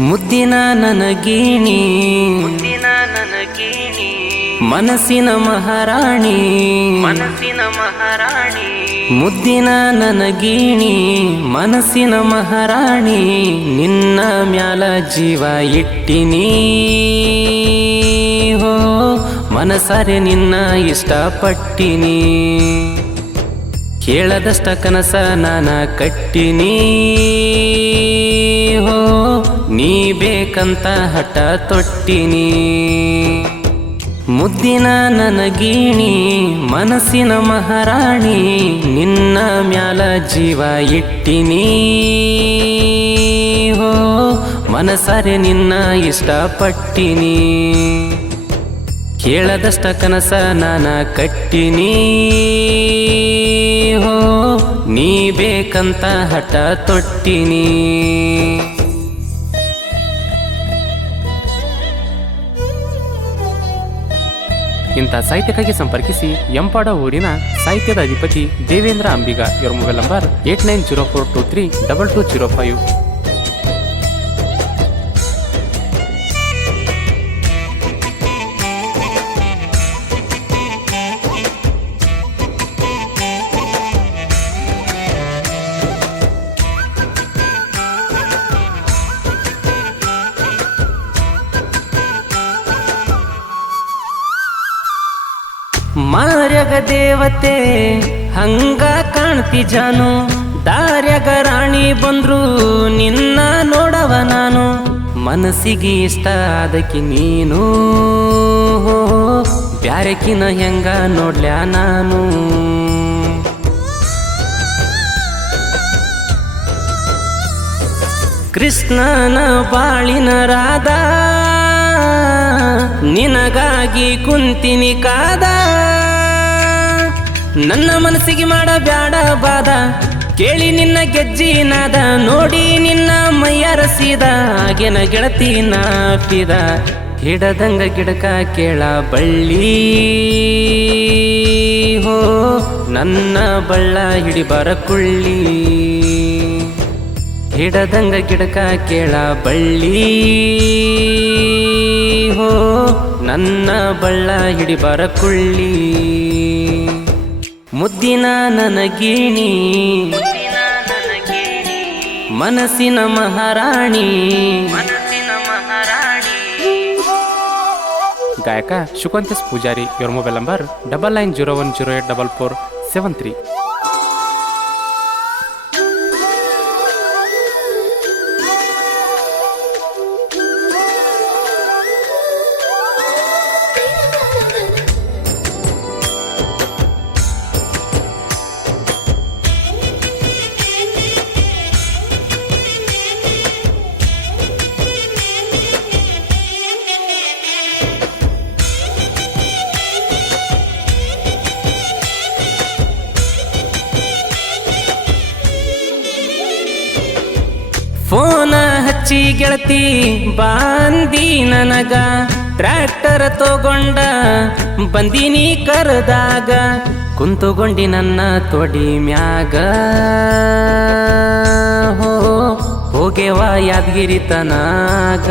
ಮುದ್ದಿನ ನನಗೀಣಿ. ಮುದ್ದಿನ ನನಗಿಣಿ. ಮನಸ್ಸಿನ ಮಹಾರಾಣಿ. ಮನಸ್ಸಿನ ಮಹಾರಾಣಿ. ಮುದ್ದಿನ ನನಗೀಣಿ. ಮನಸ್ಸಿನ ಮಹಾರಾಣಿ. ನಿನ್ನ ಮ್ಯಾಲ ಜೀವ ಇಟ್ಟಿನಿ. ಹೋ ಮನಸಾರೆ ನಿನ್ನ ಇಷ್ಟಪಟ್ಟಿನಿ. ಕೇಳದಷ್ಟ ಕನಸ ನಾನ ಕಟ್ಟಿನಿ. ಹೋ ನೀ ಬೇಕಂತ ಹಠ ತೊಟ್ಟಿನಿ. ಮುದ್ದಿನ ನನಗೀಣಿ, ಮನಸ್ಸಿನ ಮಹಾರಾಣಿ, ನಿನ್ನ ಮ್ಯಾಲ ಜೀವ ಇಟ್ಟಿನಿ. ಹೋ ಮನಸರೆ ನಿನ್ನ ಇಷ್ಟಪಟ್ಟಿನಿ. ಕೇಳದಷ್ಟ ಕನಸ ನಾನ ಕಟ್ಟಿನಿ. ಹೋ, ನೀ ಬೇಕಂತ ಹಠ ತೊಟ್ಟಿನಿ. ಇಂಥ ಸಾಹಿತ್ಯಕ್ಕಾಗಿ ಸಂಪರ್ಕಿಸಿ ಎಂಪಾಡ ಊರಿನ ಸಾಹಿತ್ಯದ ಅಧಿಪತಿ ದೇವೇಂದ್ರ ಅಂಬಿಗ. ಇವರ mobile number eight nine zero four two three double two zero five. ದೇವತೆ, ಹಂಗ ಕಾಣ್ತಿ ಜಾನು. ದಾರ್ಯಗ ರಾಣಿ ಬಂದ್ರು, ನಿನ್ನ ನೋಡವ ನಾನು. ಮನಸ್ಸಿಗೆ ಇಷ್ಟ ಅದಕ್ಕೆ ನೀನು. ಬ್ಯಾರಕಿನ ಹೆಂಗ ನೋಡ್ಲ್ಯಾ ನಾನು. ಕೃಷ್ಣನ ಬಾಳಿನ ರಾಧಾ, ನಿನಗಾಗಿ ಕುಂತಿನಿ ಕಾದ. ನನ್ನ ಮನಸ್ಸಿಗೆ ಮಾಡ ಬ್ಯಾಡ ಬಾದ. ಕೇಳಿ ನಿನ್ನ ಗೆಜ್ಜಿನಾದ ನೋಡಿ ನಿನ್ನ ಮೈಯರಸಿದ ಹಾಗೆನ ಗೆಳತಿ ನಾಪಿದ. ಹಿಡದಂಗ ಗಿಡಕ ಕೇಳ ಬಳ್ಳಿ. ಹೋ, ನನ್ನ ಬಳ್ಳ ಹಿಡಿ ಕುಳ್ಳಿ. ಹಿಡದಂಗ ಗಿಡಕ ಕೇಳ ಬಳ್ಳಿ. ಹೋ, ನನ್ನ ಬಳ್ಳ ಹಿಡಿ ಕುಳ್ಳಿ. ಮುದ್ದಿನ ನನಗೀಣಿ. ಮನಸ್ಸಿನ ಮಹಾರಾಣಿ. ಗಾಯಕ ಶುಕಂತಸ್ ಪೂಜಾರಿ ಇವರ mobile number double nine zero one zero eight double four seven three ಗೆಳತಿ ಬಾಂದಿ ನನಗ ಟ್ರ್ಯಾಕ್ಟರ್ ತಗೊಂಡ ಬಂದಿನಿ ಕರೆದಾಗ ಕುಂತುಗೊಂಡಿ ನನ್ನ ತೊಡಿ ಮ್ಯಾಗ. ಹೋ, ಹೋಗೆವ ಯಾದಗಿರಿ ತನಾಗ.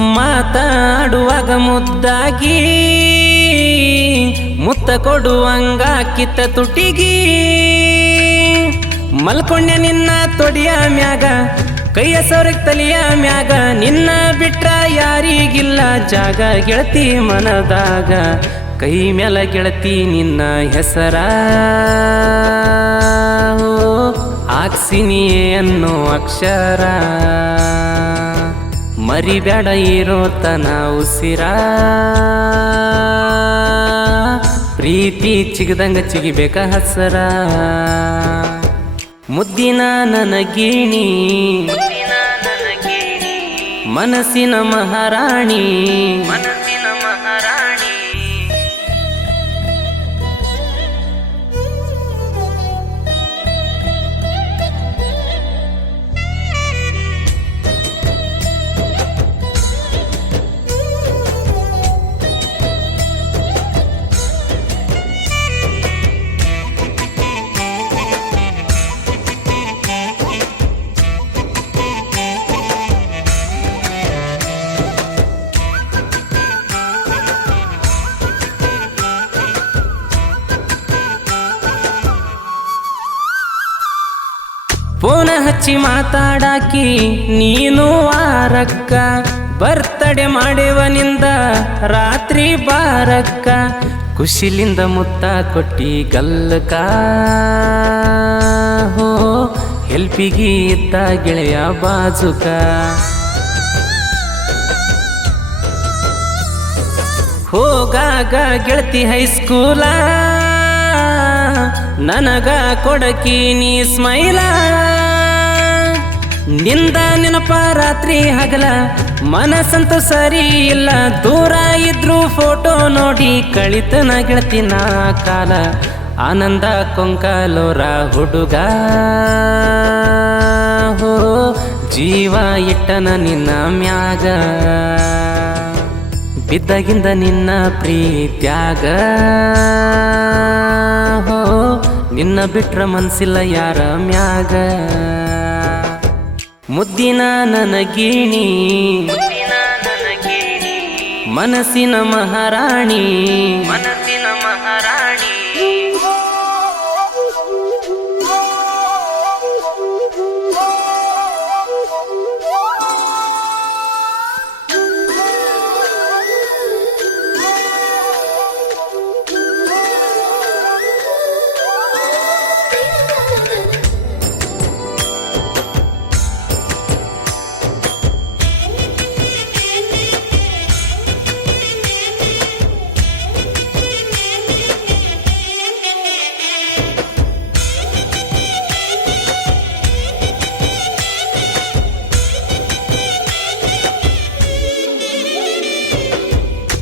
ಮಾತಾಡುವಾಗ ಮುದ್ದಾಗಿ, ಮುತ್ತ ಕೊಡುವಂಗ ಕಿತ್ತ ತುಟಿಗಿ. ಮಲ್ಕೊಂಡೆ ನಿನ್ನ ತೊಡಿಯ ಮ್ಯಾಗ, ಕೈಯ ಸೌರಕ್ ತಲಿಯ ಮ್ಯಾಗ, ನಿನ್ನ ಬಿಟ್ರ ಯಾರಿಗಿಲ್ಲ ಜಾಗ, ಗೆಳತಿ ಮನದಾಗ, ಕೈ ಮ್ಯಾಲ ಗೆಳತಿ ನಿನ್ನ ಹೆಸರ. ಆಕ್ಸಿನಿಯೇ ಅನ್ನೋ ಅಕ್ಷರ. ಮರಿಬೇಡ ಇರೋ ತನ ಉಸಿರ. ಪ್ರೀತಿ ಚಿಗದಂಗ ಚಿಗಿಬೇಕ ಹಸರ. ಮುದ್ದಿನ ನನಗಿಣಿ. ಮನಸ್ಸಿನ ಮಹಾರಾಣಿ. ಹಚ್ಚಿ ಮಾತಾಡಾಕಿ, ನೀನು ವಾರಕ್ಕ, ಬರ್ತಡೆ ಮಾಡಿವನಿಂದ ರಾತ್ರಿ ಬಾರಕ್ಕ, ಖುಷಿಲಿಂದ ಮುತ್ತ ಕೊಟ್ಟಿ ಗಲ್ಲಕ ಹೋ, ಎಲ್ಪಿಗೆ ಇದ್ದ ಗೆಳೆಯ ಬಾಜುಕ. ಹೋಗಾಗ ಗೆಳತಿ ಹೈಸ್ಕೂಲ, ನನಗ ಕೊಡಕಿ ನೀ ಸ್ಮೈಲ. ನಿಂದ ನೆನಪ ರಾತ್ರಿ ಹಗಲ, ಮನಸ್ಸಂತೂ ಸರಿ ಇಲ್ಲ. ದೂರ ಇದ್ರು ಫೋಟೋ ನೋಡಿ ಕಳಿತನ ಗೆಳತಿ ನಾ ಕಾಲ. ಆನಂದ ಕೊಂಕಲೋರ ಹುಡುಗ. ಹೋ, ಜೀವ ಇಟ್ಟನ ನಿನ್ನ ಮ್ಯಾಗ. ಬಿದ್ದಾಗಿಂದ ನಿನ್ನ ಪ್ರೀತ್ಯಾಗ. ಹೋ, ನಿನ್ನ ಬಿಟ್ರ ಮನ್ಸಿಲ್ಲ ಯಾರ ಮ್ಯಾಗ. ಮುದ್ದಿನ ನನಗಿಣಿ. ಮನಸ್ಸಿನ ಮಹಾರಾಣಿ. ಮನಸ್ಸಿನ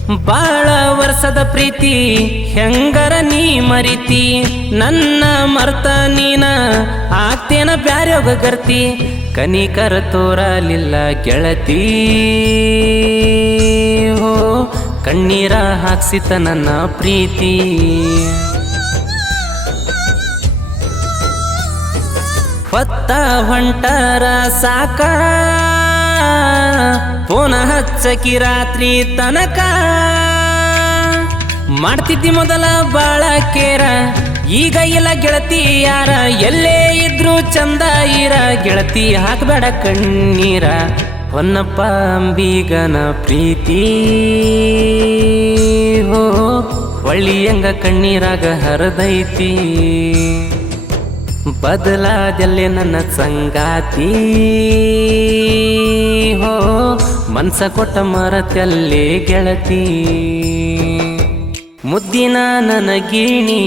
ಬಾಳ ವರ್ಷದ ಪ್ರೀತಿ, ಹೆಂಗರ ನೀ ಮರಿತಿ? ನನ್ನ ಮರ್ತ ನೀನ ಆಗ್ತೇನ ಬ್ಯಾರ್ಯೋಗ ಗರ್ತಿ? ಕನಿಕರ ತೋರಲಿಲ್ಲ ಗೆಳತಿ. ಹೋ, ಕಣ್ಣೀರ ಹಾಕ್ಸಿತ ನನ್ನ ಪ್ರೀತಿ. ಹೊತ್ತ ಹೊಂಟರ ಸಾಕ. ಪುನಃ ಹಚ್ಚಕಿ ರಾತ್ರಿ ತನಕ. ಮಾಡ್ತಿದ್ದಿ ಮೊದಲ ಬಾಳ ಕೇರ ಈಗ ಇಲ್ಲ ಗೆಳತಿ ಯಾರ, ಎಲ್ಲೇ ಇದ್ರು ಚಂದ ಇರ, ಗೆಳತಿ ಹಾಕಬೇಡ ಕಣ್ಣೀರ. ಹೊನ್ನಪ್ಪ ಅಂಬಿಗನ ಪ್ರೀತಿ. ಹೋ ಹೊಳ್ಳಿಯಂಗ ಕಣ್ಣೀರಾಗ ಹರದೈತಿ. ಬದಲಾದಲ್ಲೇ ನನ್ನ ಸಂಗಾತಿ. ಹೋ ಮನ್ಸ ಕೊಟ್ಟ ಮರತಲ್ಲಿ ಗೆಳತಿ. ಮುದ್ದಿನ ನನಗೀಣಿ.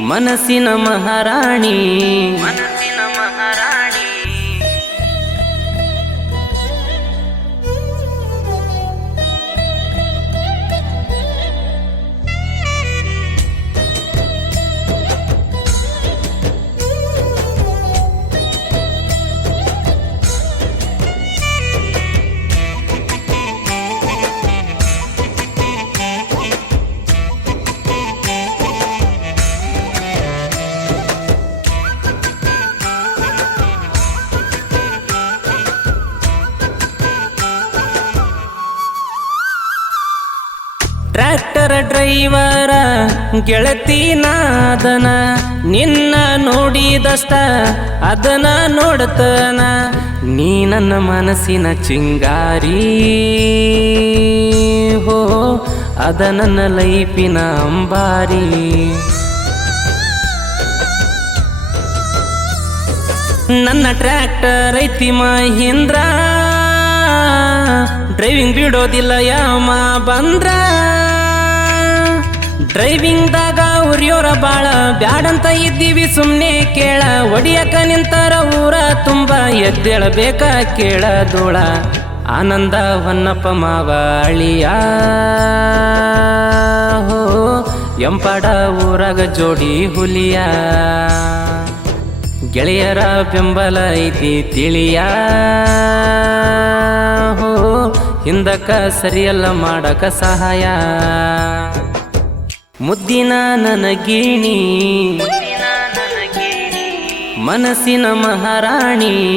ಮನಸ್ಸಿನ ಮಹಾರಾಣಿ. ಟ್ರ್ಯಾಕ್ಟರ್ ಗೆಳತಿನಾದನ ಗೆಳತಿ ನಾದನ ನಿನ್ನ ನೋಡಿದಷ್ಟ ಅದನ ನೋಡ್ತನ, ನೀ ನನ್ನ ಮನಸ್ಸಿನ ಚಿಂಗಾರಿ. ಹೋ, ಅದ ನನ್ನ ಲೈಫಿನ ಅಂಬಾರಿ. ನನ್ನ ಟ್ರ್ಯಾಕ್ಟರ್ ಐತಿ ಮಹೀಂದ್ರ, ಡ್ರೈವಿಂಗ್ ಬಿಡೋದಿಲ್ಲ ಯಾಮ ಬಂದ್ರ. ಡ್ರೈವಿಂಗ್ದಾಗ ಉರಿಯೋರ ಬಾಳ ಬ್ಯಾಡಂತ ಇದ್ದೀವಿ ಸುಮ್ನೆ ಕೇಳ. ಒಡಿಯಕ ನಿಂತಾರ ಊರ ತುಂಬ ಎದ್ದೇಳಬೇಕ ಕೇಳ ಧೂಳ ಆನಂದ ಹೊನ್ನಪ್ಪ ಮಾವ ಅಳಿಯ ಹೋ, ಎಂಪಾಡ ಊರಾಗ ಜೋಡಿ ಹುಲಿಯ. ಗೆಳೆಯರ ಬೆಂಬಲ ಐತಿ ತಿಳಿಯ. ಹೋ ಹಿಂದಕ್ಕ ಸರಿಯಲ್ಲ ಮಾಡಕ ಸಹಾಯ. ಮುದ್ದಿನ ನನಗಿಣಿ. ಮನಸ್ಸಿನ ಮಹಾರಾಣಿ.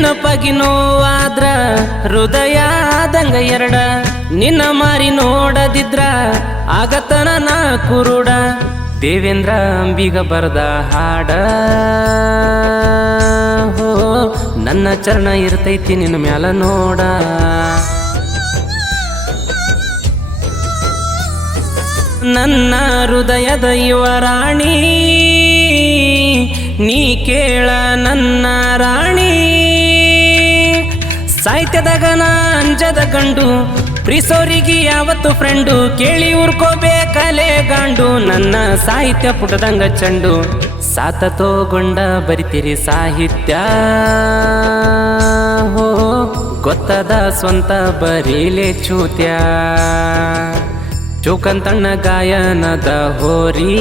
ನೆನಪಾಗಿ ನೋವಾದ್ರ ಹೃದಯ ಆದಂಗ ಎರಡ. ನಿನ್ನ ಮಾರಿ ನೋಡದಿದ್ರ ಆಗತನ ನಾ ಕುರುಡ ದೇವೇಂದ್ರ ಅಂಬಿಗ ಬರದ ಹಾಡ. ಹೋ, ನನ್ನ ಚರಣ ಇರ್ತೈತಿ, ನಿನ್ನ ಮ್ಯಾಲ ನೋಡ. ನನ್ನ ಹೃದಯದ ಯುವರಾಣಿ ನೀ ಕೇಳ ನನ್ನ ರಾಣಿ. ಸಾಹಿತ್ಯದಾಗ ನಾ ಅಂಜದ ಗಂಡು, ಪ್ರಿಸೋರಿಗೆ ಯಾವತ್ತು ಫ್ರೆಂಡು? ಕೇಳಿ ಉರ್ಕೋಬೇಕಲೆ ಗಾಂಡು, ನನ್ನ ಸಾಹಿತ್ಯ ಪುಟದಂಗ ಚಂಡು. ಸಾತ ತೋಗೊಂಡ ಬರಿತೀರಿ ಸಾಹಿತ್ಯ. ಹೋ ಗೊತ್ತದ ಸ್ವಂತ ಬರೀಲೆ ಚೂತ್ಯ. ಚೌಕಂತಣ್ಣ ಗಾಯನದ ಹೋರಿ.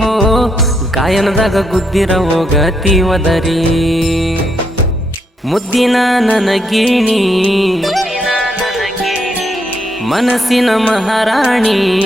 ಹೋ, ಗಾಯನದಾಗ ಗುದ್ದಿರ ಹೋಗತಿ ಒದರಿ. ಮುದ್ದಿನ ನನಗಿಣಿ. ಮನಸ್ಸಿನ ಮಹಾರಾಣಿ.